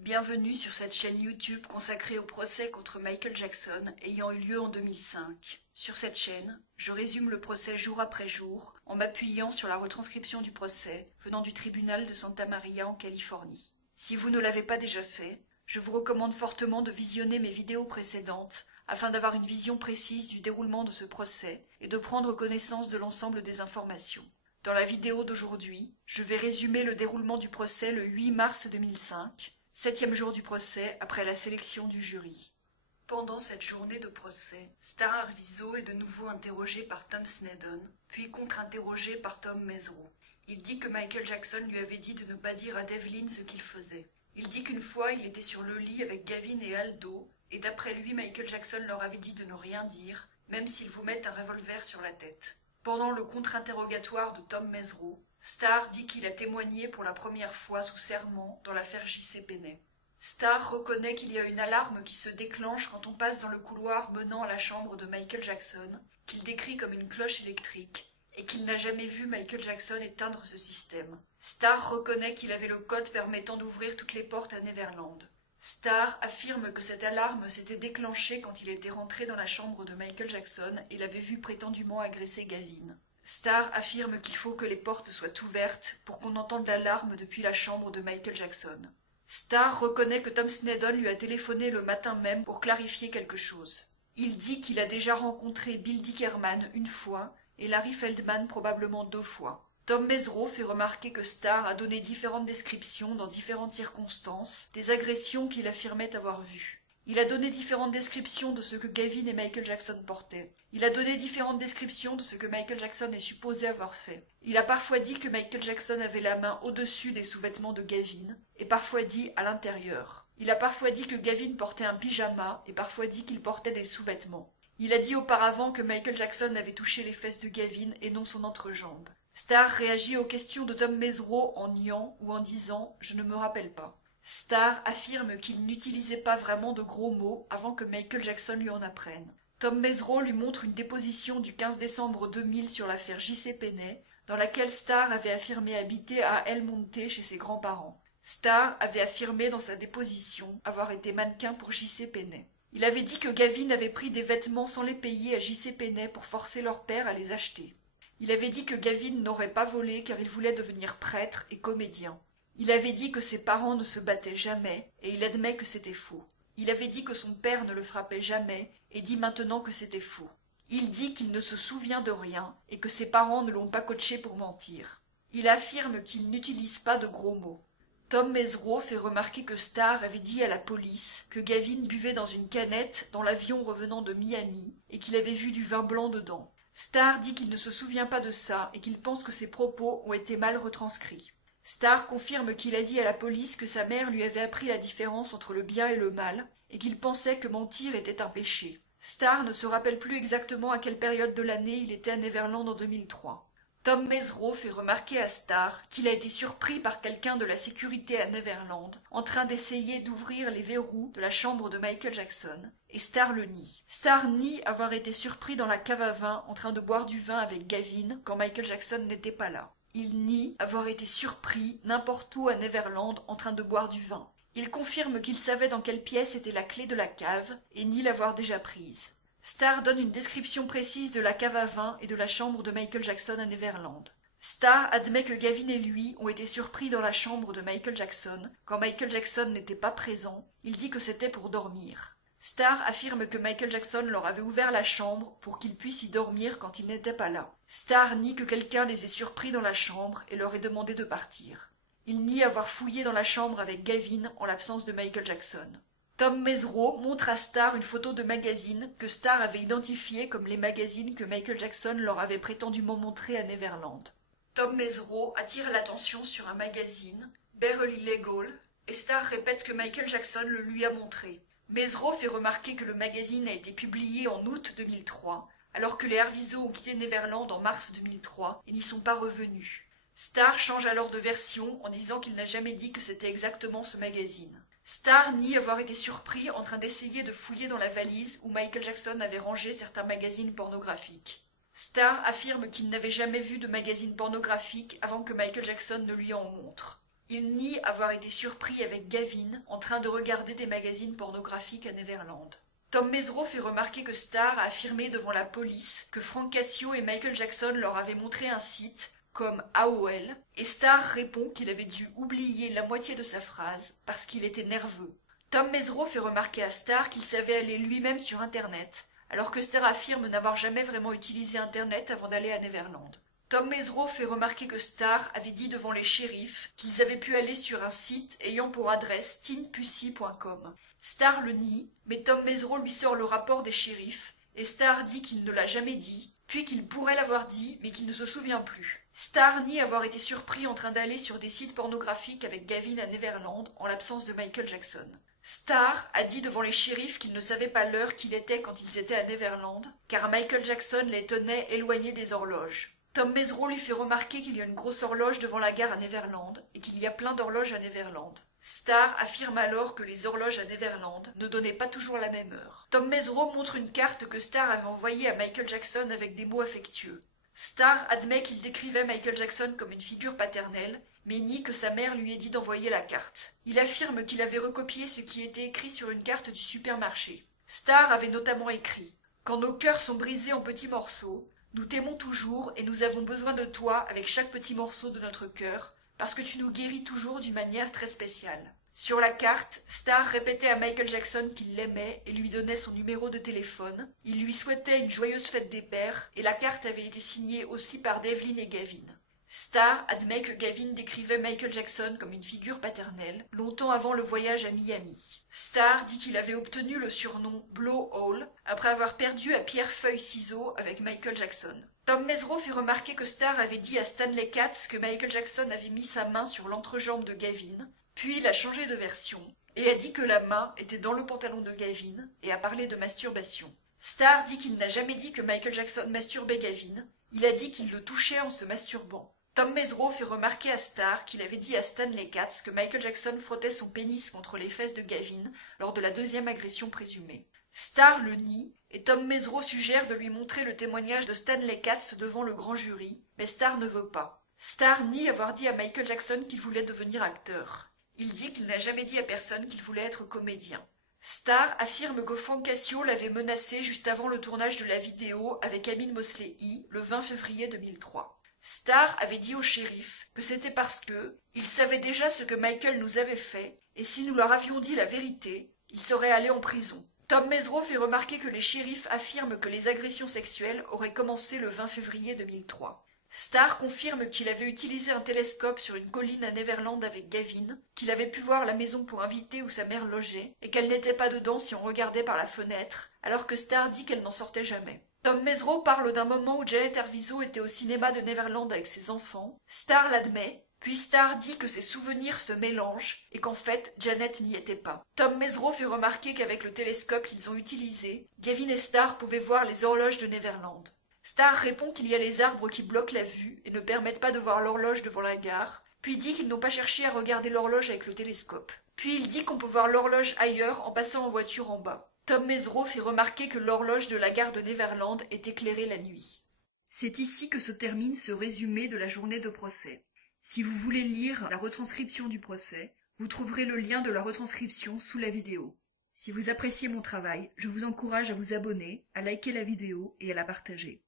Bienvenue sur cette chaîne YouTube consacrée au procès contre Michael Jackson ayant eu lieu en 2005. Sur cette chaîne, je résume le procès jour après jour en m'appuyant sur la retranscription du procès venant du tribunal de Santa Maria en Californie. Si vous ne l'avez pas déjà fait, je vous recommande fortement de visionner mes vidéos précédentes afin d'avoir une vision précise du déroulement de ce procès et de prendre connaissance de l'ensemble des informations. Dans la vidéo d'aujourd'hui, je vais résumer le déroulement du procès le 8 mars 2005, 7e jour du procès après la sélection du jury. Pendant cette journée de procès, Star Arvizo est de nouveau interrogé par Tom Sneddon, puis contre-interrogé par Tom Mesereau. Il dit que Michael Jackson lui avait dit de ne pas dire à Devlin ce qu'il faisait. Il dit qu'une fois il était sur le lit avec Gavin et Aldo, et d'après lui Michael Jackson leur avait dit de ne rien dire, même s'ils vous mettent un revolver sur la tête. Pendant le contre-interrogatoire de Tom Mesereau, Star dit qu'il a témoigné pour la première fois sous serment dans l'affaire J.C. Penney. Star reconnaît qu'il y a une alarme qui se déclenche quand on passe dans le couloir menant à la chambre de Michael Jackson, qu'il décrit comme une cloche électrique, et qu'il n'a jamais vu Michael Jackson éteindre ce système. Star reconnaît qu'il avait le code permettant d'ouvrir toutes les portes à Neverland. Star affirme que cette alarme s'était déclenchée quand il était rentré dans la chambre de Michael Jackson et l'avait vu prétendument agresser Gavin. Star affirme qu'il faut que les portes soient ouvertes pour qu'on entende l'alarme depuis la chambre de Michael Jackson. Star reconnaît que Tom Sneddon lui a téléphoné le matin même pour clarifier quelque chose. Il dit qu'il a déjà rencontré Bill Dickerman une fois et Larry Feldman probablement 2 fois. Tom Mesereau fait remarquer que Star a donné différentes descriptions dans différentes circonstances des agressions qu'il affirmait avoir vues. Il a donné différentes descriptions de ce que Gavin et Michael Jackson portaient. Il a donné différentes descriptions de ce que Michael Jackson est supposé avoir fait. Il a parfois dit que Michael Jackson avait la main au-dessus des sous-vêtements de Gavin, et parfois dit à l'intérieur. Il a parfois dit que Gavin portait un pyjama, et parfois dit qu'il portait des sous-vêtements. Il a dit auparavant que Michael Jackson avait touché les fesses de Gavin et non son entrejambe. Star réagit aux questions de Tom Mesereau en niant ou en disant « je ne me rappelle pas ». Star affirme qu'il n'utilisait pas vraiment de gros mots avant que Michael Jackson lui en apprenne. Tom Mesereau lui montre une déposition du 15 décembre 2000 sur l'affaire J.C. Penney, dans laquelle Star avait affirmé habiter à El Monte chez ses grands-parents. Star avait affirmé dans sa déposition avoir été mannequin pour J.C. Penney. Il avait dit que Gavin avait pris des vêtements sans les payer à J.C. Penney pour forcer leur père à les acheter. Il avait dit que Gavin n'aurait pas volé car il voulait devenir prêtre et comédien. Il avait dit que ses parents ne se battaient jamais, et il admet que c'était faux. Il avait dit que son père ne le frappait jamais, et dit maintenant que c'était faux. Il dit qu'il ne se souvient de rien, et que ses parents ne l'ont pas coaché pour mentir. Il affirme qu'il n'utilise pas de gros mots. Tom Mesereau fait remarquer que Star avait dit à la police que Gavin buvait dans une canette dans l'avion revenant de Miami, et qu'il avait vu du vin blanc dedans. Star dit qu'il ne se souvient pas de ça, et qu'il pense que ses propos ont été mal retranscrits. Star confirme qu'il a dit à la police que sa mère lui avait appris la différence entre le bien et le mal, et qu'il pensait que mentir était un péché. Star ne se rappelle plus exactement à quelle période de l'année il était à Neverland en 2003. Tom Mesereau fait remarquer à Star qu'il a été surpris par quelqu'un de la sécurité à Neverland en train d'essayer d'ouvrir les verrous de la chambre de Michael Jackson, et Star le nie. Star nie avoir été surpris dans la cave à vin en train de boire du vin avec Gavin quand Michael Jackson n'était pas là. Il nie avoir été surpris n'importe où à Neverland en train de boire du vin. Il confirme qu'il savait dans quelle pièce était la clé de la cave et nie l'avoir déjà prise. Star donne une description précise de la cave à vin et de la chambre de Michael Jackson à Neverland. Star admet que Gavin et lui ont été surpris dans la chambre de Michael Jackson quand Michael Jackson n'était pas présent. Il dit que c'était pour dormir. Star affirme que Michael Jackson leur avait ouvert la chambre pour qu'ils puissent y dormir quand il n'était pas là. Star nie que quelqu'un les ait surpris dans la chambre et leur ait demandé de partir. Il nie avoir fouillé dans la chambre avec Gavin en l'absence de Michael Jackson. Tom Mesereau montre à Star une photo de magazine que Star avait identifié comme les magazines que Michael Jackson leur avait prétendument montrés à Neverland. Tom Mesereau attire l'attention sur un magazine, Barely Legal, et Star répète que Michael Jackson le lui a montré. Mesereau fait remarquer que le magazine a été publié en août 2003, alors que les Arvizo ont quitté Neverland en mars 2003 et n'y sont pas revenus. Star change alors de version en disant qu'il n'a jamais dit que c'était exactement ce magazine. Star nie avoir été surpris en train d'essayer de fouiller dans la valise où Michael Jackson avait rangé certains magazines pornographiques. Star affirme qu'il n'avait jamais vu de magazine pornographique avant que Michael Jackson ne lui en montre. Il nie avoir été surpris avec Gavin en train de regarder des magazines pornographiques à Neverland. Tom Mesereau fait remarquer que Starr a affirmé devant la police que Frank Cassio et Michael Jackson leur avaient montré un site comme AOL, et Starr répond qu'il avait dû oublier la moitié de sa phrase parce qu'il était nerveux. Tom Mesereau fait remarquer à Starr qu'il savait aller lui-même sur Internet, alors que Starr affirme n'avoir jamais vraiment utilisé Internet avant d'aller à Neverland. Tom Mesereau fait remarquer que Starr avait dit devant les shérifs qu'ils avaient pu aller sur un site ayant pour adresse teenpussy.com. Starr le nie, mais Tom Mesereau lui sort le rapport des shérifs, et Starr dit qu'il ne l'a jamais dit, puis qu'il pourrait l'avoir dit, mais qu'il ne se souvient plus. Starr nie avoir été surpris en train d'aller sur des sites pornographiques avec Gavin à Neverland en l'absence de Michael Jackson. Starr a dit devant les shérifs qu'il ne savait pas l'heure qu'il était quand ils étaient à Neverland, car Michael Jackson les tenait éloignés des horloges. Tom Mesereau lui fait remarquer qu'il y a une grosse horloge devant la gare à Neverland et qu'il y a plein d'horloges à Neverland. Starr affirme alors que les horloges à Neverland ne donnaient pas toujours la même heure. Tom Mesereau montre une carte que Starr avait envoyée à Michael Jackson avec des mots affectueux. Starr admet qu'il décrivait Michael Jackson comme une figure paternelle, mais nie que sa mère lui ait dit d'envoyer la carte. Il affirme qu'il avait recopié ce qui était écrit sur une carte du supermarché. Starr avait notamment écrit « Quand nos cœurs sont brisés en petits morceaux, nous t'aimons toujours et nous avons besoin de toi avec chaque petit morceau de notre cœur, parce que tu nous guéris toujours d'une manière très spéciale. » Sur la carte, Starr répétait à Michael Jackson qu'il l'aimait et lui donnait son numéro de téléphone. Il lui souhaitait une joyeuse fête des pères et la carte avait été signée aussi par Devlin et Gavin. Starr admet que Gavin décrivait Michael Jackson comme une figure paternelle, longtemps avant le voyage à Miami. Starr dit qu'il avait obtenu le surnom Blowhole après avoir perdu à pierre-feuille-ciseaux avec Michael Jackson. Tom Mesereau fait remarquer que Starr avait dit à Stanley Katz que Michael Jackson avait mis sa main sur l'entrejambe de Gavin, puis il a changé de version et a dit que la main était dans le pantalon de Gavin et a parlé de masturbation. Starr dit qu'il n'a jamais dit que Michael Jackson masturbait Gavin, il a dit qu'il le touchait en se masturbant. Tom Mesereau fait remarquer à Starr qu'il avait dit à Stanley Katz que Michael Jackson frottait son pénis contre les fesses de Gavin lors de la deuxième agression présumée. Starr le nie, et Tom Mesereau suggère de lui montrer le témoignage de Stanley Katz devant le grand jury, mais Starr ne veut pas. Starr nie avoir dit à Michael Jackson qu'il voulait devenir acteur. Il dit qu'il n'a jamais dit à personne qu'il voulait être comédien. Starr affirme que Frank Cassio l'avait menacé juste avant le tournage de la vidéo avec Amine Mosley le 20 février 2003. Starr avait dit au shérif que c'était parce que il savait déjà ce que Michael nous avait fait, et si nous leur avions dit la vérité, il serait allé en prison. Tom Mesereau fait remarquer que les shérifs affirment que les agressions sexuelles auraient commencé le 20 février 2003. Starr confirme qu'il avait utilisé un télescope sur une colline à Neverland avec Gavin, qu'il avait pu voir la maison pour inviter où sa mère logeait, et qu'elle n'était pas dedans si on regardait par la fenêtre, alors que Starr dit qu'elle n'en sortait jamais. Tom Mesereau parle d'un moment où Janet Arvizo était au cinéma de Neverland avec ses enfants. Starr l'admet, puis Starr dit que ses souvenirs se mélangent et qu'en fait, Janet n'y était pas. Tom Mesereau fait remarquer qu'avec le télescope qu'ils ont utilisé, Gavin et Starr pouvaient voir les horloges de Neverland. Starr répond qu'il y a les arbres qui bloquent la vue et ne permettent pas de voir l'horloge devant la gare, puis dit qu'ils n'ont pas cherché à regarder l'horloge avec le télescope. Puis il dit qu'on peut voir l'horloge ailleurs en passant en voiture en bas. Tom Mesereau fait remarquer que l'horloge de la gare de Neverland est éclairée la nuit. C'est ici que se termine ce résumé de la journée de procès. Si vous voulez lire la retranscription du procès, vous trouverez le lien de la retranscription sous la vidéo. Si vous appréciez mon travail, je vous encourage à vous abonner, à liker la vidéo et à la partager.